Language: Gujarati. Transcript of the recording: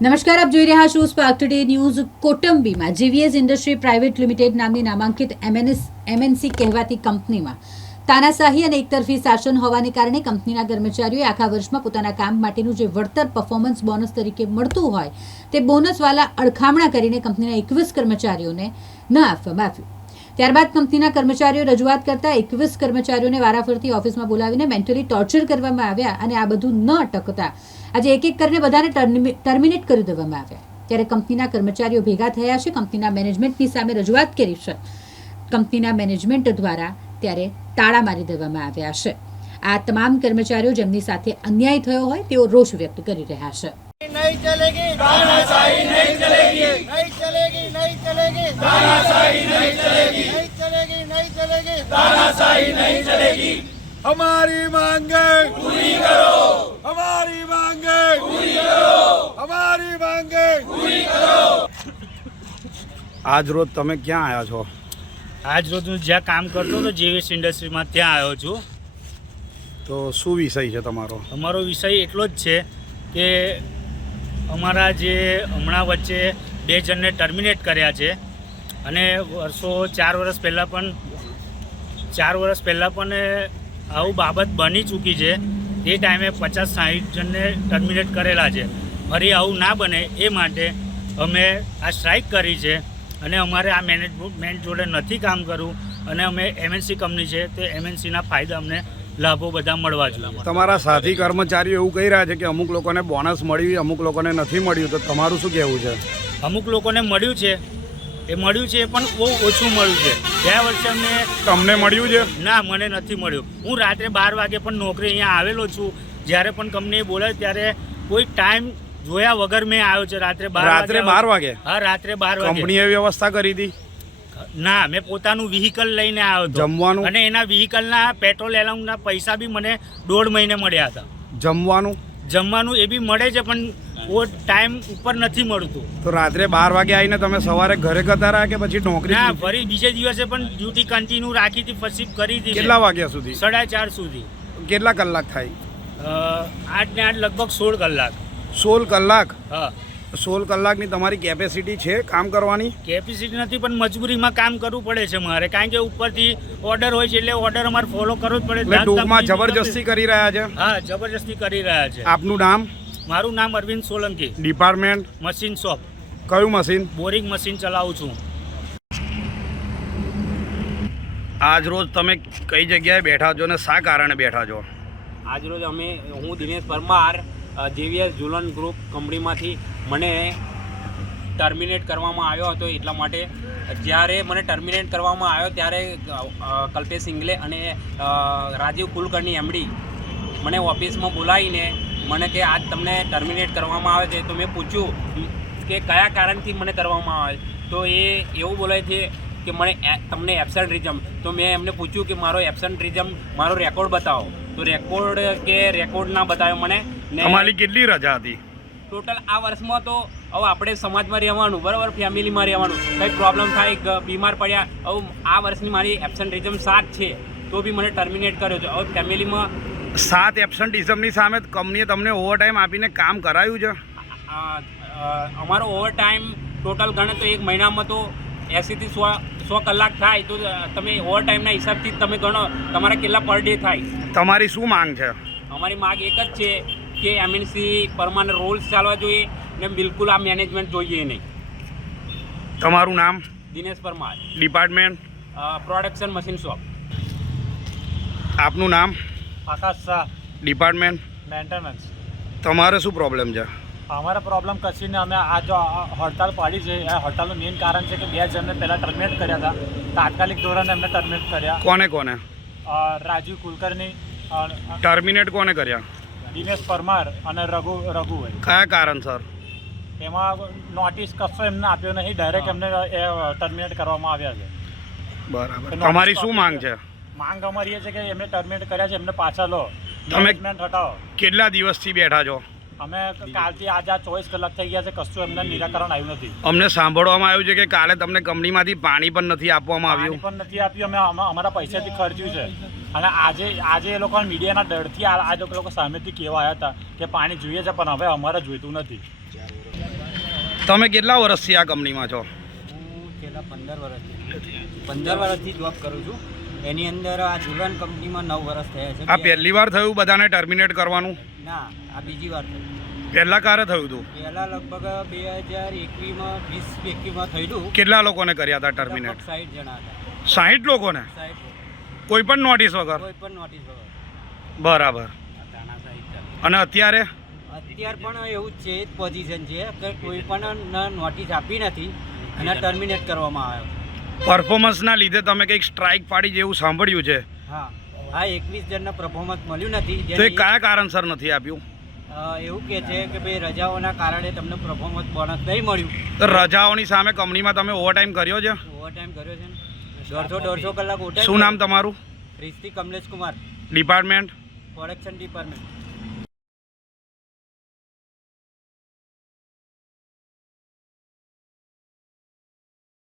નમસ્કાર, આપ જોઈ રહ્યા છો સ્પાર્ક ટુડે ન્યૂઝ. કોટંબીમાં જેવીએસ ઇન્ડસ્ટ્રી પ્રાઇવેટ લિમિટેડ નામની નામાંકિત એમએનસી કહેવાતી કંપનીમાં તાનાશાહી અને એકતરફી શાસન હોવાને કારણે કંપનીના કર્મચારીઓએ આખા વર્ષમાં પોતાના કામ માટેનું જે વળતર પરફોર્મન્સ બોનસ તરીકે મળતું હોય તે બોનસવાલા અડખામણા કરીને કંપનીના 21 કર્મચારીઓને ન આપવામાં આવ્યું. ત્યારબાદ કંપનીના કર્મચારીઓ રજૂઆત કરતા 21 કર્મચારીઓને વારાફરતી ઓફિસમાં બોલાવીને મેન્ટલી ટોર્ચર કરવામાં આવ્યા અને આ બધું ન અટકતા આજે એક એક કરીને બધાને ટર્મિનેટ કરી દેવામાં આવ્યા. ત્યારે કંપનીના કર્મચારીઓ ભેગા થયા છે, કંપનીના મેનેજમેન્ટની સામે રજૂઆત કરી છે. કંપનીના મેનેજમેન્ટ દ્વારા ત્યારે તાળા મારી દેવામાં આવ્યા છે. આ તમામ કર્મચારીઓ જેમની સાથે અન્યાય થયો હોય તેઓ રોષ વ્યક્ત કરી રહ્યા છે. नहीं चलेगी तानाशाही, नहीं चलेगी, नहीं चलेगी, नहीं चलेगी तानाशाही, नहीं चलेगी, नहीं चलेगी, नहीं चलेगी तानाशाही, नहीं चलेगी. हमारी मांगे पूरी करो, हमारी मांगे पूरी करो, हमारी मांगे पूरी करो. આજ રોજ તમે ક્યાં આવ્યા છો? આજ રોજ હું જ્યાં કામ કરતો હતો જેવીએસ ઇન્ડસ્ટ્રીમાં ત્યાં આવ્યો છું. તો શું વિષય છે તમારો? અમારો વિષય એટલો જ છે કે અમારા જે હમણાં વચ્ચે 2 જણને ટર્મિનેટ કર્યા છે અને 4 વર્ષ પહેલાં પણ આવું બાબત બની ચૂકી છે. તે ટાઈમે 50-60 જણને ટર્મિનેટ કરેલા છે. ફરી આવું ના બને એ માટે અમે આ સ્ટ્રાઇક કરી છે અને અમારે આ મેનેજમેન્ટ જોડે નથી કામ કરવું અને અમે એમએનસી કંપની છે તે એમએનસીના ફાયદા અમને લાભો બધા મળવા જોઈએ. તમારા સાથી કર્મચારીઓ એવું કહી રહ્યા છે કે અમુક લોકોને બોનસ મળ્યું, અમુક લોકોને નથી મળ્યું, તો તમારું શું કહેવું છે? અમુક લોકોને મળ્યું છે, એ મળ્યું છે પણ બહુ ઓછું મળ્યું છે. ગયા વર્ષે અમને તમને મળ્યું છે? ના, મને નથી મળ્યું. હું રાત્રે 12 વાગે પણ નોકરી અહીંયા આવેલો છું. જ્યારે પણ કંપનીએ બોલાય ત્યારે કોઈ ટાઈમ જોયા વગર મેં આવ્યો છે. રાત્રે 12 વાગે? હા, રાત્રે 12 વાગે. કંપનીએ વ્યવસ્થા કરી હતી? ના, મેં પોતાનું વ્હીકલ લઈને આવ્યો હતો. જમવાનું? અને એના વ્હીકલના પેટ્રોલ એલાઉન્સના પૈસા બી મને 1.5 મહિને મળ્યા હતા. જમવાનું એ બી મળે છે પણ ટાઈમ ઉપર નથી મળતું. તો રાત્રે 12 વાગે આવીને તમે સવારે ઘરે કરતા રહ્યા કે પછી નોકરી? ના, ફરી બીજે દિવસે પણ ડ્યુટી કન્ટિન્યુ રાખી હતી, પછી કરી હતી. કેટલા વાગ્યા સુધી? 4:30 સુધી. કેટલા કલાક થાય? 8 ને 8 લગભગ 16 કલાક. 16 કલાક? હા. 16 કલાકની તમારી કેપેસિટી છે કામ કરવાની? કેપેસિટી નથી પણ મજબૂરીમાં કામ કરવું પડે છે મારે, કારણ કે ઉપરથી ઓર્ડર હોય છે એટલે ઓર્ડર અમારે ફોલો કરવો જ પડે. એટલે ટૂંકમાં જબરજસ્તી કરી રહ્યા છે? હા, જબરજસ્તી કરી રહ્યા છે. આપનું નામ? મારું નામ Arvind Solanki. Department? Machine shop. કયું મશીન? બોરિંગ મશીન ચલાવું છું. આજ રોજ તમે કઈ જગ્યાએ બેઠા છો ને શા કારણે બેઠા છો? આજ રોજ હું દિનેશ પરમાર જેવીએસ ઝુલન ગ્રુપ કંપનીમાંથી મને ટર્મિનેટ કરવામાં આવ્યો હતો. એટલા માટે જ્યારે મને ટર્મિનેટ કરવામાં આવ્યો ત્યારે કલ્પેશ સિંગલે અને રાજીવ કુલકર્ણી એમડી મને ઓફિસમાં બોલાવીને મને કે આજ તમને ટર્મિનેટ કરવામાં આવે છે. તો મેં પૂછ્યું કે કયા કારણથી મને કરવામાં આવે, તો એ એવું બોલે છે કે તમને એબસન્ટ રીઝમ. તો મેં એમને પૂછ્યું કે મારો એબસન્ટ રીઝમ મારો રેકોર્ડ બતાવો. તો રેકોર્ડ ના બતાવ્યો મને. તમારી કેટલી રજા હતી ટોટલ આ વર્ષમાં? તો હવે આપણે સમાજમાં રહેવાનું, બરાબર, ફેમિલીમાં રહેવાનું, કંઈ પ્રોબ્લેમ થાય, બીમાર પડ્યા, હવે આ વર્ષની મારી એબસન્ટ રીઝમ 7 છે તો બી મને ટર્મિનેટ કર્યો છે. હવે ફેમિલીમાં 7 એબસન્ટિઝમની સામે કંપનીએ તમને ઓવરટાઈમ આપીને કામ કરાયું છે? અમારો ઓવરટાઈમ ટોટલ ગણે તો એક મહિનામાં તો 80 થી 100 કલાક થાય. તો તમે ઓવરટાઈમના હિસાબથી તમે ગણો તમારા કેટલા પર ડે થાય. તમારી શું માંગ છે? અમારી માંગ એક જ છે કે એમએનસી પરમાનન્ટ રૂલ્સ ચાલવા જોઈએ ને બિલકુલ આ મેનેજમેન્ટ જોઈએ નહીં. તમારું નામ? Dinesh Parmar. Department? Production machine shop. આપનું નામ? આકાશ શાહ. ડિપાર્ટમેન્ટ? મેન્ટેનન્સ. તમારે શું પ્રોબ્લેમ છે? અમારા પ્રોબ્લેમ કશીને અમે આ જો હડતાલ પાડી છે, આ હડતાલનું મેઇન કારણ છે કે 2 જણને પહેલાં ટર્મિનેટ કર્યા હતા. તાત્કાલિક ધોરણે એમને ટર્મિનેટ કર્યા. કોને? રાજીવ કુલકર્ણી. ટર્મિનેટ કોને કર્યા? દિનેશ પરમાર અને રઘુભાઈ. કયા કારણસર? એમાં નોટિસ કશો એમને આપ્યો નહીં, ડાયરેક્ટ એમને ટર્મિનેટ કરવામાં આવ્યા છે. બરાબર. તમારી શું માંગ છે? માંગ અમારી એ છે કે એમને ટર્મિનેટ કર્યા છે, એમને પાછા લો, તમે મેનેજમેન્ટ હટાવો. કેટલા દિવસથી બેઠા છો? અમે કાલથી આજે 24 કલાક થઈ ગયા છે, કશું એમને નિરાકરણ આવ્યું નથી. અમને સાંભળવામાં આવ્યું છે કે કાલે તમને કંપનીમાંથી પાણી પણ નથી આપવામાં આવ્યું. પાણી પણ નથી આપ્યું. અમે અમારા પૈસાથી ખર્ચ્યું છે અને આજે એ લોકો મીડિયાના ડરથી આ લોકો સામેથી કહેવા આવ્યા હતા કે પાણી જોઈએ છે પણ હવે અમારે જોઈતું નથી. તમે કેટલા વર્ષથી આ કંપનીમાં છો? હું છેલ્લા 15 વર્ષથી જોબ કરું છું. એની અંદર આ ઝુલન કંપનીમાં 9 વર્ષ થયા છે. આ પહેલી વાર થયું બધાને ટર્મિનેટ કરવાનું? ના, આ બીજી વાર થયું. પહેલા ક્યારે થયું હતું? પહેલા લગભગ 2021માં થયેલું. કેટલા લોકોને કર્યા હતા ટર્મિનેટ? લગભગ 60 જણા હતા. 60 લોકોને? 60 કોઈ પણ નોટિસ વગર? કોઈ પણ નોટિસ વગર. બરાબર. અને અત્યારે અત્યાર પણ એવું જ છે, એ જ પોઝિશન છે કે કોઈ પણ નોટિસ આપી નથી અને ટર્મિનેટ કરવામાં આવ્યો. પરફોર્મન્સના લીધે તમે કંઈક સ્ટ્રાઇક પાડી જેવું સાંભળ્યું છે. હા, આ 21 જણને પરફોર્મન્સ મળ્યું નથી. તો એ જેને કયા કારણસર નથી આપ્યું? એવું કહે છે કે ભાઈ રજાઓના કારણે તમને પરફોર્મન્સ બોનસ નહીં મળ્યું. તો રજાઓની સામે કંપનીમાં તમે ઓવરટાઈમ કર્યો છે? ઓવરટાઈમ કર્યો છે ને, 150 કલાક ઓવરટાઈમ. શું નામ તમારું? રિસ્તી Kamlesh Kumar, department? Production department.